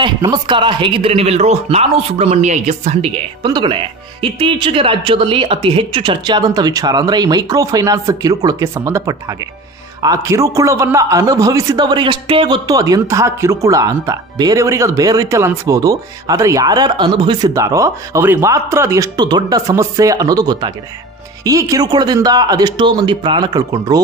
ಬಂಧುಗಳೇ ನಮಸ್ಕಾರ, ಹೇಗಿದ್ದೀರಿ ನೀವೆಲ್ಲರೂ? ನಾನು ಸುಬ್ರಹ್ಮಣ್ಯ ಎಸ್ ಹಂಡಿಗೆ. ಬಂಧುಗಳೇ, ಇತ್ತೀಚೆಗೆ ರಾಜ್ಯದಲ್ಲಿ ಅತಿ ಹೆಚ್ಚು ಚರ್ಚೆಯಾದಂಥ ವಿಚಾರ ಅಂದರೆ ಈ ಮೈಕ್ರೋ ಫೈನಾನ್ಸ್ ಕಿರುಕುಳಕ್ಕೆ ಸಂಬಂಧಪಟ್ಟ ಹಾಗೆ. ಆ ಕಿರುಕುಳವನ್ನ ಅನುಭವಿಸಿದವರಿಗಷ್ಟೇ ಗೊತ್ತು ಅದೆಂತಹ ಕಿರುಕುಳ ಅಂತ. ಬೇರೆಯವರಿಗೆ ಅದು ಬೇರೆ ರೀತಿಯಲ್ಲಿ ಅನಿಸ್ಬೋದು, ಆದರೆ ಯಾರ್ಯಾರು ಅನುಭವಿಸಿದ್ದಾರೋ ಅವರಿಗೆ ಮಾತ್ರ ಅದು ಎಷ್ಟು ದೊಡ್ಡ ಸಮಸ್ಯೆ ಅನ್ನೋದು ಗೊತ್ತಾಗಿದೆ. ಈ ಕಿರುಕುಳದಿಂದ ಅದೆಷ್ಟೋ ಮಂದಿ ಪ್ರಾಣ ಕಳ್ಕೊಂಡ್ರು,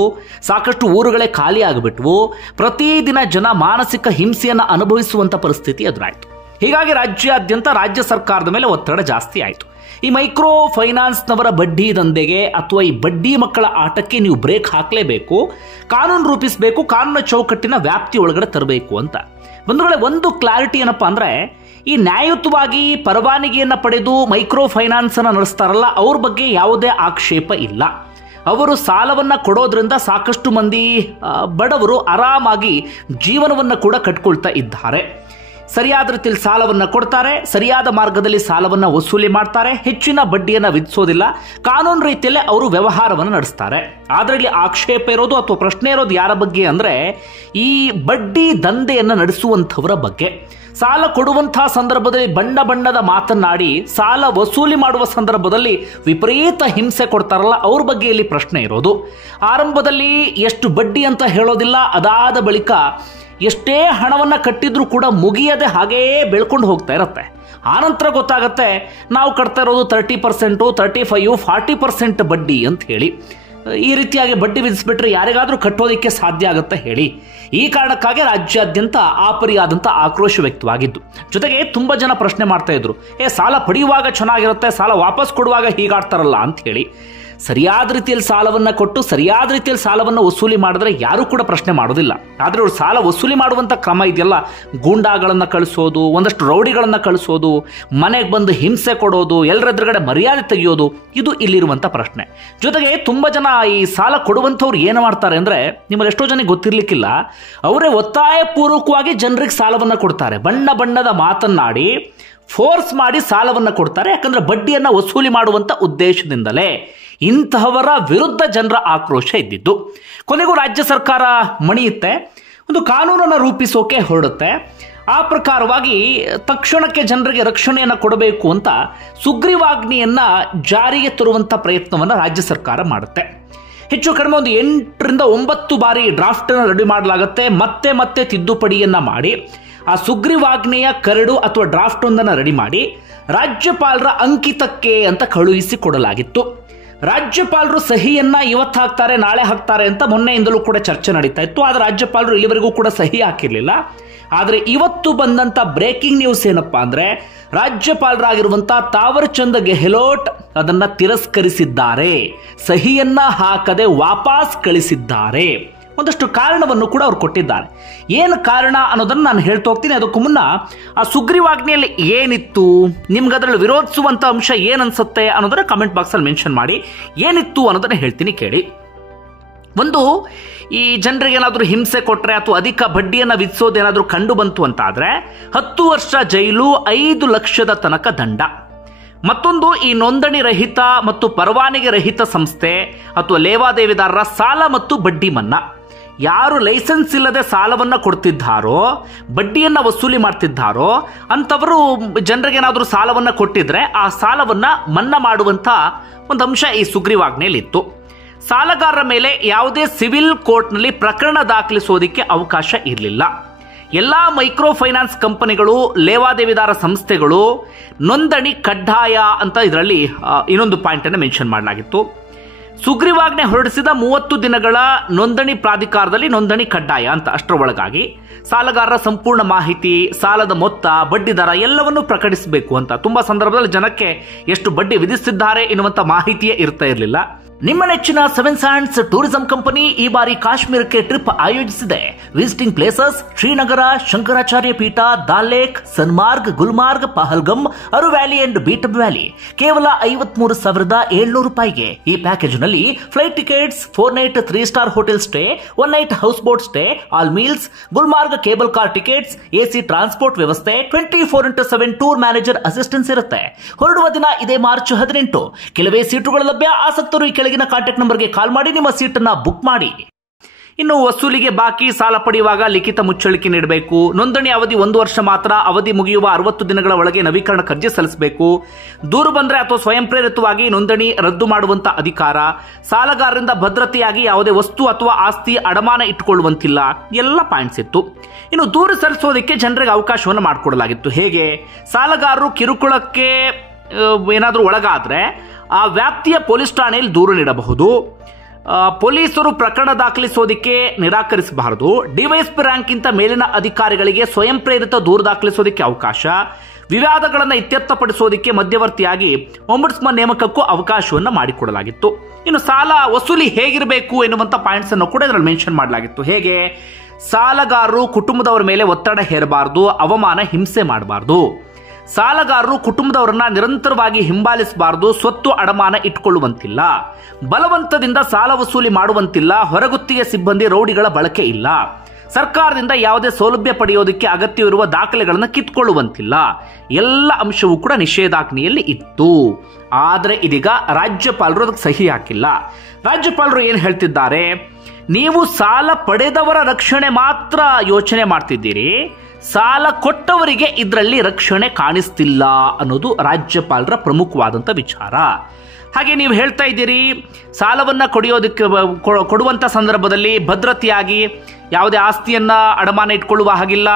ಸಾಕಷ್ಟು ಊರುಗಳೇ ಖಾಲಿ ಆಗಿಬಿಟ್ವು, ಪ್ರತಿದಿನ ಜನ ಮಾನಸಿಕ ಹಿಂಸೆಯನ್ನು ಅನುಭವಿಸುವಂಥ ಪರಿಸ್ಥಿತಿ ಎದುರಾಯಿತು. ಹೀಗಾಗಿ ರಾಜ್ಯಾದ್ಯಂತ ರಾಜ್ಯ ಸರ್ಕಾರದ ಮೇಲೆ ಒತ್ತಡ ಜಾಸ್ತಿ ಆಯಿತು. ಈ ಮೈಕ್ರೋ ಫೈನಾನ್ಸ್ನವರ ಬಡ್ಡಿ ದಂಧೆಗೆ ಅಥವಾ ಈ ಬಡ್ಡಿ ಮಕ್ಕಳ ಆಟಕ್ಕೆ ನೀವು ಬ್ರೇಕ್ ಹಾಕಲೇಬೇಕು, ಕಾನೂನು ರೂಪಿಸಬೇಕು, ಕಾನೂನು ಚೌಕಟ್ಟಿನ ವ್ಯಾಪ್ತಿ ಒಳಗಡೆ ತರಬೇಕು ಅಂತ. ಬಂಧುಗಳೇ, ಒಂದು ಕ್ಲಾರಿಟಿ ಏನಪ್ಪಾ ಅಂದರೆ, ಈ ನ್ಯಾಯಯುತವಾಗಿ ಪರವಾನಗಿಯನ್ನು ಪಡೆದು ಮೈಕ್ರೋ ಫೈನಾನ್ಸ್ ಅನ್ನು ನಡೆಸ್ತಾರಲ್ಲ ಅವ್ರ ಬಗ್ಗೆ ಯಾವುದೇ ಆಕ್ಷೇಪ ಇಲ್ಲ. ಅವರು ಸಾಲವನ್ನು ಕೊಡೋದ್ರಿಂದ ಸಾಕಷ್ಟು ಮಂದಿ ಬಡವರು ಆರಾಮಾಗಿ ಜೀವನವನ್ನು ಕೂಡ ಕಟ್ಕೊಳ್ತಾ ಇದ್ದಾರೆ. ಸರಿಯಾದ ರೀತಿಯಲ್ಲಿ ಸಾಲವನ್ನು ಕೊಡ್ತಾರೆ, ಸರಿಯಾದ ಮಾರ್ಗದಲ್ಲಿ ಸಾಲವನ್ನು ವಸೂಲಿ ಮಾಡ್ತಾರೆ, ಹೆಚ್ಚಿನ ಬಡ್ಡಿಯನ್ನು ವಿಧಿಸೋದಿಲ್ಲ, ಕಾನೂನು ರೀತಿಯಲ್ಲೇ ಅವರು ವ್ಯವಹಾರವನ್ನು ನಡೆಸ್ತಾರೆ. ಆದರೆ ಇಲ್ಲಿ ಆಕ್ಷೇಪ ಇರೋದು ಅಥವಾ ಪ್ರಶ್ನೆ ಇರೋದು ಯಾರ ಬಗ್ಗೆ ಅಂದರೆ, ಈ ಬಡ್ಡಿ ದಂಧೆಯನ್ನು ನಡೆಸುವಂಥವರ ಬಗ್ಗೆ. ಸಾಲ ಕೊಡುವಂತಹ ಸಂದರ್ಭದಲ್ಲಿ ಬಣ್ಣ ಬಣ್ಣದ ಮಾತನ್ನಾಡಿ ಸಾಲ ವಸೂಲಿ ಮಾಡುವ ಸಂದರ್ಭದಲ್ಲಿ ವಿಪರೀತ ಹಿಂಸೆ ಕೊಡ್ತಾರಲ್ಲ ಅವ್ರ ಬಗ್ಗೆ ಇಲ್ಲಿ ಪ್ರಶ್ನೆ ಇರೋದು. ಆರಂಭದಲ್ಲಿ ಎಷ್ಟು ಬಡ್ಡಿ ಅಂತ ಹೇಳೋದಿಲ್ಲ, ಅದಾದ ಬಳಿಕ ಎಷ್ಟೇ ಹಣವನ್ನು ಕಟ್ಟಿದ್ರೂ ಕೂಡ ಮುಗಿಯದೆ ಹಾಗೇ ಬೆಳ್ಕೊಂಡು ಹೋಗ್ತಾ ಇರುತ್ತೆ. ಆನಂತರ ಗೊತ್ತಾಗತ್ತೆ ನಾವು ಕಟ್ತಾ ಇರೋದು 30%, 35%, 40% ಬಡ್ಡಿ ಅಂತ ಹೇಳಿ. ಈ ರೀತಿಯಾಗಿ ಬಡ್ಡಿ ವಿಧಿಸ್ಬಿಟ್ರೆ ಯಾರಿಗಾದ್ರೂ ಕಟ್ಟೋದಕ್ಕೆ ಸಾಧ್ಯ ಆಗುತ್ತೆ ಹೇಳಿ? ಈ ಕಾರಣಕ್ಕಾಗಿ ರಾಜ್ಯಾದ್ಯಂತ ಆಪರಿಯಾದಂಥ ಆಕ್ರೋಶ ವ್ಯಕ್ತವಾಗಿದ್ದು. ಜೊತೆಗೆ ತುಂಬ ಜನ ಪ್ರಶ್ನೆ ಮಾಡ್ತಾ ಇದ್ರು, ಸಾಲ ಪಡೆಯುವಾಗ ಚೆನ್ನಾಗಿರುತ್ತೆ, ಸಾಲ ವಾಪಸ್ ಕೊಡುವಾಗ ಹೀಗಾಡ್ತಾರಲ್ಲ ಅಂತ ಹೇಳಿ. ಸರಿಯಾದ ರೀತಿಯಲ್ಲಿ ಸಾಲವನ್ನು ಕೊಟ್ಟು ಸರಿಯಾದ ರೀತಿಯಲ್ಲಿ ಸಾಲವನ್ನು ವಸೂಲಿ ಮಾಡಿದ್ರೆ ಯಾರೂ ಕೂಡ ಪ್ರಶ್ನೆ ಮಾಡೋದಿಲ್ಲ. ಆದರೆ ಅವ್ರು ಸಾಲ ವಸೂಲಿ ಮಾಡುವಂಥ ಕ್ರಮ ಇದೆಯಲ್ಲ, ಗೂಂಡಾಗಳನ್ನು ಕಳಿಸೋದು, ಒಂದಷ್ಟು ರೌಡಿಗಳನ್ನು ಕಳಿಸೋದು, ಮನೆಗೆ ಬಂದು ಹಿಂಸೆ ಕೊಡೋದು, ಎಲ್ಲರ ಎದುರುಗಡೆ ಮರ್ಯಾದೆ ತೆಗೆಯೋದು, ಇದು ಇಲ್ಲಿರುವಂಥ ಪ್ರಶ್ನೆ. ಜೊತೆಗೆ ತುಂಬ ಜನ ಈ ಸಾಲ ಕೊಡುವಂಥವ್ರು ಏನು ಮಾಡ್ತಾರೆ ಅಂದರೆ, ನಿಮ್ಮಲ್ಲಿ ಎಷ್ಟೋ ಜನಕ್ಕೆ ಗೊತ್ತಿರಲಿಕ್ಕಿಲ್ಲ, ಅವರೇ ಒತ್ತಾಯಪೂರ್ವಕವಾಗಿ ಜನರಿಗೆ ಸಾಲವನ್ನು ಕೊಡ್ತಾರೆ. ಬಣ್ಣ ಬಣ್ಣದ ಮಾತನ್ನಾಡಿ ಫೋರ್ಸ್ ಮಾಡಿ ಸಾಲವನ್ನು ಕೊಡ್ತಾರೆ, ಯಾಕಂದರೆ ಬಡ್ಡಿಯನ್ನು ವಸೂಲಿ ಮಾಡುವಂಥ ಉದ್ದೇಶದಿಂದಲೇ. ಇಂತಹವರ ವಿರುದ್ಧ ಜನರ ಆಕ್ರೋಶ ಇದ್ದಿದ್ದು. ಕೊನೆಗೂ ರಾಜ್ಯ ಸರ್ಕಾರ ಮಣಿಯುತ್ತೆ, ಒಂದು ಕಾನೂನನ್ನು ರೂಪಿಸೋಕೆ ಹೊರಡುತ್ತೆ. ಆ ಪ್ರಕಾರವಾಗಿ ತಕ್ಷಣಕ್ಕೆ ಜನರಿಗೆ ರಕ್ಷಣೆಯನ್ನು ಕೊಡಬೇಕು ಅಂತ ಸುಗ್ರೀವಾಜ್ಞೆಯನ್ನು ಜಾರಿಗೆ ತರುವಂಥ ಪ್ರಯತ್ನವನ್ನು ರಾಜ್ಯ ಸರ್ಕಾರ ಮಾಡುತ್ತೆ. ಹೆಚ್ಚು ಕಡಿಮೆ ಒಂದು 8 ರಿಂದ 9 ಬಾರಿ ಡ್ರಾಫ್ಟನ್ನು ರೆಡಿ ಮಾಡಲಾಗುತ್ತೆ. ಮತ್ತೆ ಮತ್ತೆ ತಿದ್ದುಪಡಿಯನ್ನು ಮಾಡಿ ಆ ಸುಗ್ರೀವಾಜ್ಞೆಯ ಕರಡು ಅಥವಾ ಡ್ರಾಫ್ಟ್ ಒಂದನ್ನು ರೆಡಿ ಮಾಡಿ ರಾಜ್ಯಪಾಲರ ಅಂಕಿತಕ್ಕೆ ಅಂತ ಕಳುಹಿಸಿ ಕೊಡಲಾಗಿತ್ತು. ರಾಜ್ಯಪಾಲರು ಸಹಿಯನ್ನ ಇವತ್ತು ಹಾಕ್ತಾರೆ, ನಾಳೆ ಹಾಕ್ತಾರೆ ಅಂತ ಮೊನ್ನೆಯಿಂದಲೂ ಕೂಡ ಚರ್ಚೆ ನಡೀತಾ ಇತ್ತು. ಆದರೆ ರಾಜ್ಯಪಾಲರು ಇಲ್ಲಿವರೆಗೂ ಕೂಡ ಸಹಿ ಹಾಕಿರಲಿಲ್ಲ. ಆದರೆ ಇವತ್ತು ಬಂದಂಥ ಬ್ರೇಕಿಂಗ್ ನ್ಯೂಸ್ ಏನಪ್ಪಾ ಅಂದರೆ, ರಾಜ್ಯಪಾಲರಾಗಿರುವಂಥ ತಾವರ್ ಚಂದ್ ಗೆಹ್ಲೋಟ್ ಅದನ್ನು ತಿರಸ್ಕರಿಸಿದ್ದಾರೆ, ಸಹಿಯನ್ನ ಹಾಕದೆ ವಾಪಸ್ ಕಳಿಸಿದ್ದಾರೆ. ಒಂದಷ್ಟು ಕಾರಣವನ್ನು ಕೂಡ ಅವ್ರು ಕೊಟ್ಟಿದ್ದಾರೆ. ಏನು ಕಾರಣ ಅನ್ನೋದನ್ನು ನಾನು ಹೇಳ್ತಾ ಹೋಗ್ತೀನಿ. ಅದಕ್ಕೂ ಮುನ್ನ ಆ ಸುಗ್ರೀವಾಜ್ಞೆಯಲ್ಲಿ ಏನಿತ್ತು, ನಿಮ್ಗೆ ಅದರಲ್ಲಿ ವಿರೋಧಿಸುವಂಥ ಅಂಶ ಏನನ್ಸುತ್ತೆ ಅನ್ನೋದನ್ನ ಕಮೆಂಟ್ ಬಾಕ್ಸಲ್ಲಿ ಮೆನ್ಷನ್ ಮಾಡಿ. ಏನಿತ್ತು ಅನ್ನೋದನ್ನ ಹೇಳ್ತೀನಿ ಕೇಳಿ. ಒಂದು, ಈ ಜನರಿಗೆ ಏನಾದರೂ ಹಿಂಸೆ ಕೊಟ್ಟರೆ ಅಥವಾ ಅಧಿಕ ಬಡ್ಡಿಯನ್ನು ವಿಧಿಸೋದೇನಾದರೂ ಕಂಡು ಬಂತು ಅಂತಾದರೆ 10 ವರ್ಷ ಜೈಲು, 5 ಲಕ್ಷದ ತನಕ ದಂಡ. ಮತ್ತೊಂದು, ಈ ನೋಂದಣಿ ರಹಿತ ಮತ್ತು ಪರವಾನಗಿ ರಹಿತ ಸಂಸ್ಥೆ ಅಥವಾ ಲೇವಾದೇವಿದಾರರ ಸಾಲ ಮತ್ತು ಬಡ್ಡಿ ಮನ್ನಾ. ಯಾರು ಲೈಸೆನ್ಸ್ ಇಲ್ಲದೆ ಸಾಲವನ್ನು ಕೊಡ್ತಿದ್ದಾರೋ, ಬಡ್ಡಿಯನ್ನು ವಸೂಲಿ ಮಾಡ್ತಿದ್ದಾರೋ ಅಂಥವರು ಜನರಿಗೆ ಏನಾದರೂ ಸಾಲವನ್ನು ಕೊಟ್ಟಿದ್ರೆ ಆ ಸಾಲವನ್ನು ಮನ್ನಾ ಮಾಡುವಂಥ ಒಂದು ಅಂಶ ಈ ಸುಗ್ರೀವಾಜ್ಞೆಯಲ್ಲಿ ಇತ್ತು. ಸಾಲಗಾರರ ಮೇಲೆ ಯಾವುದೇ ಸಿವಿಲ್ ಕೋರ್ಟ್ನಲ್ಲಿ ಪ್ರಕರಣ ದಾಖಲಿಸೋದಕ್ಕೆ ಅವಕಾಶ ಇರಲಿಲ್ಲ. ಎಲ್ಲ ಮೈಕ್ರೋ ಫೈನಾನ್ಸ್ ಕಂಪನಿಗಳು, ಲೇವಾದೇವಿದಾರ ಸಂಸ್ಥೆಗಳು ನೋಂದಣಿ ಕಡ್ಡಾಯ ಅಂತ ಇದರಲ್ಲಿ ಇನ್ನೊಂದು ಪಾಯಿಂಟನ್ನು ಮೆನ್ಷನ್ ಮಾಡಲಾಗಿತ್ತು. ಸುಗ್ರೀವಾಜ್ಞೆ ಹೊರಡಿಸಿದ 30 ದಿನಗಳ ನೋಂದಣಿ ಪ್ರಾಧಿಕಾರದಲ್ಲಿ ನೋಂದಣಿ ಕಡ್ಡಾಯ ಅಂತ. ಅಷ್ಟರ ಒಳಗಾಗಿ ಸಾಲಗಾರರ ಸಂಪೂರ್ಣ ಮಾಹಿತಿ, ಸಾಲದ ಮೊತ್ತ, ಬಡ್ಡಿ ದರ ಎಲ್ಲವನ್ನೂ ಪ್ರಕಟಿಸಬೇಕು ಅಂತ. ತುಂಬಾ ಸಂದರ್ಭದಲ್ಲಿ ಜನಕ್ಕೆ ಎಷ್ಟು ಬಡ್ಡಿ ವಿಧಿಸಿದ್ದಾರೆ ಎನ್ನುವಂಥ ಮಾಹಿತಿಯೇ ಇರ್ತಾ ಇರಲಿಲ್ಲ. ನಿಮ್ಮ ನೆಚ್ಚಿನ 7 ಸ್ಯಾಂಡ್ಸ್ ಟೂರಿಸಂ ಕಂಪನಿ ಈ ಬಾರಿ ಕಾಶ್ಮೀರಕ್ಕೆ ಟ್ರಿಪ್ ಆಯೋಜಿಸಿದೆ. Visiting places Srinagar, Shankaracharya Peeth, Dal lake, Sonmarg, Gulmarg, Pahalgam, Aru valley and Betaab valley ಕೇವಲ 53,700 ರೂಪಾಯಿಗೆ. ಈ ಪ್ಯಾಕೇಜ್ ನಲ್ಲಿ flight tickets, 4 night 3 star hotel stay, 1 night house boat stay, all meals, Gulmarg cable car tickets, AC transport ವ್ಯವಸ್ಥೆ, 24x7 ಟೂರ್ ಮ್ಯಾನೇಜರ್ ಅಸಿಸ್ಟೆನ್ಸ್ ಇರುತ್ತೆ. ಹೊರಡುವ ದಿನ ಇದೇ ಮಾರ್ಚ್ 18. ಕೆಲವೇ ಸೀಟುಗಳು ಲಭ್ಯ. ಆಸಕ್ತರು ಈ ಕೆಳಗಿನ ಕಾಂಟ್ಯಾಕ್ಟ್ ನಂಬರ್ಗೆ ಕಾಲ್ ಮಾಡಿ ನಿಮ್ಮ ಸೀಟನ್ನು ಬುಕ್ ಮಾಡಿ. ಇನ್ನು ವಸೂಲಿಗೆ ಬಾಕಿ ಸಾಲ ಪಡೆಯುವಾಗ ಲಿಖಿತ ಮುಚ್ಚಳಿಕೆ ನೀಡಬೇಕು. ನೋಂದಣಿ ಅವಧಿ 1 ವರ್ಷ ಮಾತ್ರ. ಅವಧಿ ಮುಗಿಯುವ 60 ದಿನಗಳ ಒಳಗೆ ನವೀಕರಣ ಅರ್ಜಿ ಸಲ್ಲಿಸಬೇಕು. ದೂರು ಬಂದರೆ ಅಥವಾ ಸ್ವಯಂ ಪ್ರೇರಿತವಾಗಿ ನೋಂದಣಿ ರದ್ದು ಮಾಡುವಂತ ಅಧಿಕಾರ. ಸಾಲಗಾರರಿಂದ ಭದ್ರತೆಯಾಗಿ ಯಾವುದೇ ವಸ್ತು ಅಥವಾ ಆಸ್ತಿ ಅಡಮಾನ ಇಟ್ಟುಕೊಳ್ಳುವಂತಿಲ್ಲ. ಎಲ್ಲ ಪಾಯಿಂಟ್ಸ್ ಇತ್ತು. ಇನ್ನು ದೂರು ಸಲ್ಲಿಸೋದಕ್ಕೆ ಜನರಿಗೆ ಅವಕಾಶವನ್ನು ಮಾಡಿಕೊಡಲಾಗಿತ್ತು. ಹೇಗೆ? ಸಾಲಗಾರರು ಕಿರುಕುಳಕ್ಕೆ ಏನಾದರೂ ಒಳಗಾದ್ರೆ ಆ ವ್ಯಾಪ್ತಿಯ ಪೊಲೀಸ್ ಠಾಣೆಯಲ್ಲಿ ದೂರು ನೀಡಬಹುದು. ಪೊಲೀಸರು ಪ್ರಕರಣ ದಾಖಲಿಸೋದಕ್ಕೆ ನಿರಾಕರಿಸಬಾರದು. ಡಿವೈಎಸ್ಪಿ ರ್ಯಾಂಕ್ಗಿಂತ ಮೇಲಿನ ಅಧಿಕಾರಿಗಳಿಗೆ ಸ್ವಯಂ ಪ್ರೇರಿತ ದೂರು ದಾಖಲಿಸೋದಕ್ಕೆ ಅವಕಾಶ. ವಿವಾದಗಳನ್ನು ಇತ್ಯರ್ಥಪಡಿಸೋದಕ್ಕೆ ಮಧ್ಯವರ್ತಿಯಾಗಿ ಒಂಬುಡ್ಸ್ಮನ್ ನೇಮಕಕ್ಕೂ ಅವಕಾಶವನ್ನು ಮಾಡಿಕೊಡಲಾಗಿತ್ತು. ಇನ್ನು ಸಾಲ ವಸೂಲಿ ಹೇಗಿರಬೇಕು ಎನ್ನುವಂತ ಪಾಯಿಂಟ್ಸ್ ಅನ್ನು ಕೂಡ ಇದರಲ್ಲಿ ಮೆನ್ಷನ್ ಮಾಡಲಾಗಿತ್ತು. ಹೇಗೆ? ಸಾಲಗಾರರು ಕುಟುಂಬದವರ ಮೇಲೆ ಒತ್ತಡ ಹೇರಬಾರದು, ಅವಮಾನ ಹಿಂಸೆ ಮಾಡಬಾರದು. ಸಾಲಗಾರರು ಕುಟುಂಬದವರನ್ನ ನಿರಂತರವಾಗಿ ಹಿಂಬಾಲಿಸಬಾರದು, ಸ್ವತ್ತು ಅಡಮಾನ ಇಟ್ಟುಕೊಳ್ಳುವಂತಿಲ್ಲ, ಬಲವಂತದಿಂದ ಸಾಲ ವಸೂಲಿ ಮಾಡುವಂತಿಲ್ಲ, ಹೊರಗುತ್ತಿಗೆ ಸಿಬ್ಬಂದಿ ರೌಡಿಗಳ ಬಳಕೆ ಇಲ್ಲ, ಸರ್ಕಾರದಿಂದ ಯಾವುದೇ ಸೌಲಭ್ಯ ಪಡೆಯೋದಕ್ಕೆ ಅಗತ್ಯವಿರುವ ದಾಖಲೆಗಳನ್ನು ಕಿತ್ಕೊಳ್ಳುವಂತಿಲ್ಲ. ಎಲ್ಲ ಅಂಶವೂ ಕೂಡ ನಿಷೇಧಾಜ್ಞೆಯಲ್ಲಿ ಇತ್ತು. ಆದರೆ ಇದೀಗ ರಾಜ್ಯಪಾಲರು ಅದಕ್ಕೆ ಸಹಿ ಹಾಕಿಲ್ಲ. ರಾಜ್ಯಪಾಲರು ಏನು ಹೇಳ್ತಿದ್ದಾರೆ? ನೀವು ಸಾಲ ಪಡೆದವರ ರಕ್ಷಣೆ ಮಾತ್ರ ಯೋಚನೆ ಮಾಡ್ತಿದ್ದೀರಿ, ಸಾಲ ಕೊಟ್ಟವರಿಗೆ ಇದರಲ್ಲಿ ರಕ್ಷಣೆ ಕಾಣಿಸ್ತಿಲ್ಲ ಅನ್ನೋದು ರಾಜ್ಯಪಾಲರ ಪ್ರಮುಖವಾದಂಥ ವಿಚಾರ. ಹಾಗೆ ನೀವು ಹೇಳ್ತಾ ಇದ್ದೀರಿ ಸಾಲವನ್ನ ಕೊಡುವಂತ ಸಂದರ್ಭದಲ್ಲಿ ಭದ್ರತೆಯಾಗಿ ಯಾವುದೇ ಆಸ್ತಿಯನ್ನ ಅಡಮಾನ ಇಟ್ಕೊಳ್ಳುವ ಹಾಗಿಲ್ಲ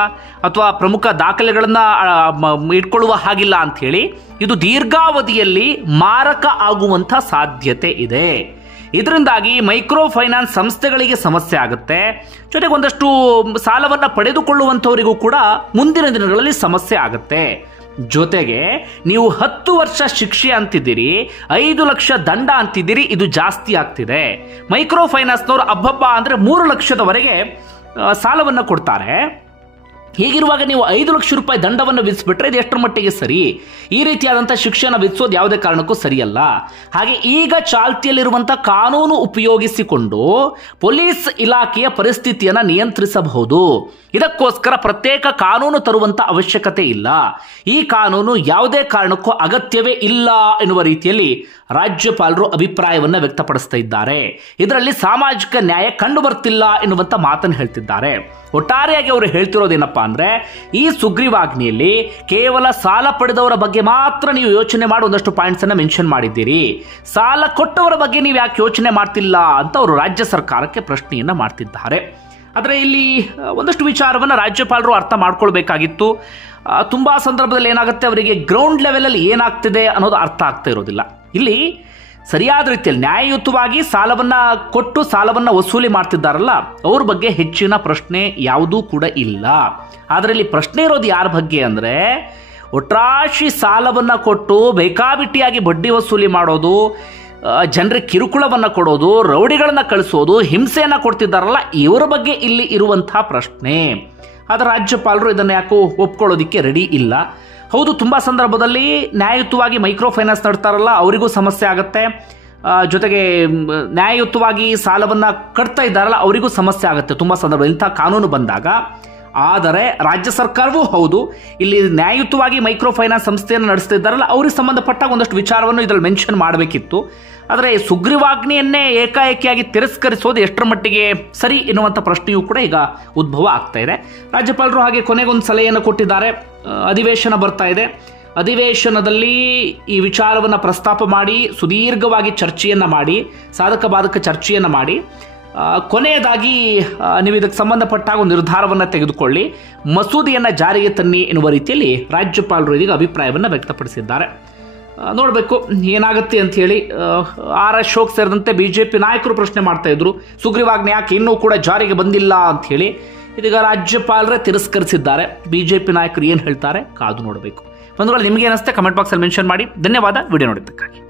ಅಥವಾ ಪ್ರಮುಖ ದಾಖಲೆಗಳನ್ನ ಇಟ್ಕೊಳ್ಳುವ ಹಾಗಿಲ್ಲ ಅಂತ ಹೇಳಿ. ಇದು ದೀರ್ಘಾವಧಿಯಲ್ಲಿ ಮಾರಕ ಆಗುವಂತ ಸಾಧ್ಯತೆ ಇದೆ. ಇದರಿಂದಾಗಿ ಮೈಕ್ರೋ ಫೈನಾನ್ಸ್ ಸಂಸ್ಥೆಗಳಿಗೆ ಸಮಸ್ಯೆ ಆಗುತ್ತೆ. ಜೊತೆಗೆ ಒಂದಷ್ಟು ಸಾಲವನ್ನ ಪಡೆದುಕೊಳ್ಳುವಂಥವರಿಗೂ ಕೂಡ ಮುಂದಿನ ದಿನಗಳಲ್ಲಿ ಸಮಸ್ಯೆ ಆಗುತ್ತೆ. ಜೊತೆಗೆ ನೀವು 10 ವರ್ಷ ಶಿಕ್ಷೆ ಅಂತಿದ್ದೀರಿ, 5 ಲಕ್ಷ ದಂಡ ಅಂತಿದ್ದೀರಿ. ಇದು ಜಾಸ್ತಿ ಆಗ್ತಿದೆ. ಮೈಕ್ರೋ ಫೈನಾನ್ಸ್ನವರು ಅಬ್ಬಬ್ಬ ಅಂದ್ರೆ 3 ಲಕ್ಷದವರೆಗೆ ಸಾಲವನ್ನ ಕೊಡ್ತಾರೆ. ಹೀಗಿರುವಾಗ ನೀವು 5 ಲಕ್ಷ ರೂಪಾಯಿ ದಂಡವನ್ನು ವಿಧಿಸಿಬಿಟ್ರೆ ಇದು ಎಷ್ಟರ ಮಟ್ಟಿಗೆ ಸರಿ? ಈ ರೀತಿಯಾದಂತಹ ಶಿಕ್ಷೆಯನ್ನು ವಿಧಿಸೋದು ಯಾವುದೇ ಕಾರಣಕ್ಕೂ ಸರಿಯಲ್ಲ. ಹಾಗೆ ಈಗ ಚಾಲ್ತಿಯಲ್ಲಿರುವಂತಹ ಕಾನೂನು ಉಪಯೋಗಿಸಿಕೊಂಡು ಪೊಲೀಸ್ ಇಲಾಖೆಯ ಪರಿಸ್ಥಿತಿಯನ್ನು ನಿಯಂತ್ರಿಸಬಹುದು. ಇದಕ್ಕೋಸ್ಕರ ಪ್ರತ್ಯೇಕ ಕಾನೂನು ತರುವಂತ ಅವಶ್ಯಕತೆ ಇಲ್ಲ. ಈ ಕಾನೂನು ಯಾವುದೇ ಕಾರಣಕ್ಕೂ ಅಗತ್ಯವೇ ಇಲ್ಲ ಎನ್ನುವ ರೀತಿಯಲ್ಲಿ ರಾಜ್ಯಪಾಲರು ಅಭಿಪ್ರಾಯವನ್ನ ವ್ಯಕ್ತಪಡಿಸ್ತಾ ಇದ್ದಾರೆ. ಇದರಲ್ಲಿ ಸಾಮಾಜಿಕ ನ್ಯಾಯ ಕಂಡು ಬರ್ತಿಲ್ಲ ಎನ್ನುವಂತ ಮಾತನ್ನು ಹೇಳ್ತಿದ್ದಾರೆ. ಒಟ್ಟಾರೆಯಾಗಿ ಅವರು ಹೇಳ್ತಿರೋದೇನಪ್ಪಾ ಅಂದ್ರೆ, ಈ ಸುಗ್ರೀವಾಜ್ಞೆಯಲ್ಲಿ ಕೇವಲ ಸಾಲ ಪಡೆದವರ ಬಗ್ಗೆ ಮಾತ್ರ ನೀವು ಯೋಚನೆ ಮಾಡಿ ಒಂದಷ್ಟು ಪಾಯಿಂಟ್ಸ್ ಅನ್ನ ಮೆನ್ಷನ್ ಮಾಡಿದ್ದೀರಿ, ಸಾಲ ಕೊಟ್ಟವರ ಬಗ್ಗೆ ನೀವು ಯಾಕೆ ಯೋಚನೆ ಮಾಡ್ತಿಲ್ಲ ಅಂತ ಅವರು ರಾಜ್ಯ ಸರ್ಕಾರಕ್ಕೆ ಪ್ರಶ್ನೆಯನ್ನ ಮಾಡ್ತಿದ್ದಾರೆ. ಆದರೆ ಇಲ್ಲಿ ಒಂದಷ್ಟು ವಿಚಾರವನ್ನು ರಾಜ್ಯಪಾಲರು ಅರ್ಥ ಮಾಡ್ಕೊಳ್ಬೇಕಾಗಿತ್ತು. ತುಂಬಾ ಸಂದರ್ಭದಲ್ಲಿ ಏನಾಗುತ್ತೆ, ಅವರಿಗೆ ಗ್ರೌಂಡ್ ಲೆವೆಲ್ ಅಲ್ಲಿ ಏನಾಗ್ತಿದೆ ಅನ್ನೋದು ಅರ್ಥ ಆಗ್ತಾ ಇರೋದಿಲ್ಲ. ಇಲ್ಲಿ ಸರಿಯಾದ ರೀತಿಯಲ್ಲಿ ನ್ಯಾಯಯುತವಾಗಿ ಸಾಲವನ್ನ ಕೊಟ್ಟು ಸಾಲವನ್ನ ವಸೂಲಿ ಮಾಡ್ತಿದ್ದಾರಲ್ಲ ಅವ್ರ ಬಗ್ಗೆ ಹೆಚ್ಚಿನ ಪ್ರಶ್ನೆ ಯಾವುದೂ ಕೂಡ ಇಲ್ಲ. ಆದರೆ ಇಲ್ಲಿ ಪ್ರಶ್ನೆ ಇರೋದು ಯಾರ ಬಗ್ಗೆ ಅಂದ್ರೆ, ಒಟ್ರಾಶಿ ಸಾಲವನ್ನ ಕೊಟ್ಟು ಬೇಕಾಬಿಟ್ಟಿಯಾಗಿ ಬಡ್ಡಿ ವಸೂಲಿ ಮಾಡೋದು, ಜನರಿಗೆ ಕಿರುಕುಳವನ್ನ ಕೊಡೋದು, ರೌಡಿಗಳನ್ನ ಕಳಿಸೋದು, ಹಿಂಸೆಯನ್ನ ಕೊಡ್ತಿದ್ದಾರಲ್ಲ ಇವರ ಬಗ್ಗೆ ಇಲ್ಲಿ ಇರುವಂತಹ ಪ್ರಶ್ನೆ. ಆದರೆ ರಾಜ್ಯಪಾಲರು ಇದನ್ನು ಯಾಕೋ ಒಪ್ಕೊಳ್ಳೋದಿಕ್ಕೆ ರೆಡಿ ಇಲ್ಲ. ಹೌದು, ತುಂಬಾ ಸಂದರ್ಭದಲ್ಲಿ ನ್ಯಾಯಯುತವಾಗಿ ಮೈಕ್ರೋ ಫೈನಾನ್ಸ್ ನಡೆಸ್ತಾರಲ್ಲ ಅವರಿಗೂ ಸಮಸ್ಯೆ ಆಗುತ್ತೆ. ಜೊತೆಗೆ ನ್ಯಾಯಯುತವಾಗಿ ಸಾಲವನ್ನ ಕಟ್ತಾ ಇದ್ದಾರಲ್ಲ ಅವರಿಗೂ ಸಮಸ್ಯೆ ಆಗುತ್ತೆ ತುಂಬಾ ಸಂದರ್ಭದಲ್ಲಿ ಇಂಥ ಕಾನೂನು ಬಂದಾಗ. ಆದರೆ ರಾಜ್ಯ ಸರ್ಕಾರವೂ ಹೌದು, ಇಲ್ಲಿ ನ್ಯಾಯಯುತವಾಗಿ ಮೈಕ್ರೋ ಫೈನಾನ್ಸ್ ಸಂಸ್ಥೆಯನ್ನು ನಡೆಸ್ತಾ ಇದ್ದಾರಲ್ಲ ಅವ್ರಿಗೆ ಸಂಬಂಧಪಟ್ಟ ಒಂದಷ್ಟು ವಿಚಾರವನ್ನು ಇದರಲ್ಲಿ ಮೆನ್ಷನ್ ಮಾಡಬೇಕಿತ್ತು. ಆದರೆ ಸುಗ್ರೀವಾಜ್ಞೆಯನ್ನೇ ಏಕಾಏಕಿಯಾಗಿ ತಿರಸ್ಕರಿಸೋದು ಎಷ್ಟರ ಮಟ್ಟಿಗೆ ಸರಿ ಎನ್ನುವಂಥ ಪ್ರಶ್ನೆಯೂ ಕೂಡ ಈಗ ಉದ್ಭವ ಆಗ್ತಾ ಇದೆ. ರಾಜ್ಯಪಾಲರು ಹಾಗೆ ಕೊನೆಗೊಂದು ಸಲಹೆಯನ್ನು ಕೊಟ್ಟಿದ್ದಾರೆ. ಅಧಿವೇಶನ ಬರ್ತಾ ಇದೆ, ಅಧಿವೇಶನದಲ್ಲಿ ಈ ವಿಚಾರವನ್ನು ಪ್ರಸ್ತಾಪ ಮಾಡಿ ಸುದೀರ್ಘವಾಗಿ ಚರ್ಚೆಯನ್ನು ಮಾಡಿ ಸಾಧಕ ಬಾಧಕ ಚರ್ಚೆಯನ್ನು ಮಾಡಿ ಕೊನೆಯದಾಗಿ ನೀವು ಇದಕ್ಕೆ ಸಂಬಂಧಪಟ್ಟಾಗ ಒಂದು ನಿರ್ಧಾರವನ್ನು ತೆಗೆದುಕೊಳ್ಳಿ, ಮಸೂದೆಯನ್ನು ಜಾರಿಗೆ ತನ್ನಿ ಎನ್ನುವ ರೀತಿಯಲ್ಲಿ ರಾಜ್ಯಪಾಲರು ಇದೀಗ ಅಭಿಪ್ರಾಯವನ್ನು ವ್ಯಕ್ತಪಡಿಸಿದ್ದಾರೆ. ನೋಡಬೇಕು ಏನಾಗುತ್ತೆ ಅಂತ ಹೇಳಿ. ಆರ್ ಅಶೋಕ್ ಸೇರಿದಂತೆ ಬಿಜೆಪಿ ನಾಯಕರು ಪ್ರಶ್ನೆ ಮಾಡ್ತಾ ಇದ್ರು, ಸುಗ್ರೀವಾಜ್ಞೆ ಯಾಕೆ ಇನ್ನೂ ಕೂಡ ಜಾರಿಗೆ ಬಂದಿಲ್ಲ ಅಂತ ಹೇಳಿ. ಇದೀಗ ರಾಜ್ಯಪಾಲರೇ ತಿರಸ್ಕರಿಸಿದ್ದಾರೆ. ಬಿಜೆಪಿ ನಾಯಕರು ಏನು ಹೇಳ್ತಾರೆ ಕಾದು ನೋಡಬೇಕು. ಬಂಧುಗಳು, ನಿಮಗೆ ಏನಿಸುತ್ತೆ ಕಮೆಂಟ್ ಬಾಕ್ಸಲ್ಲಿ ಮೆನ್ಷನ್ ಮಾಡಿ. ಧನ್ಯವಾದ ವಿಡಿಯೋ ನೋಡಿದ್ದಕ್ಕಾಗಿ.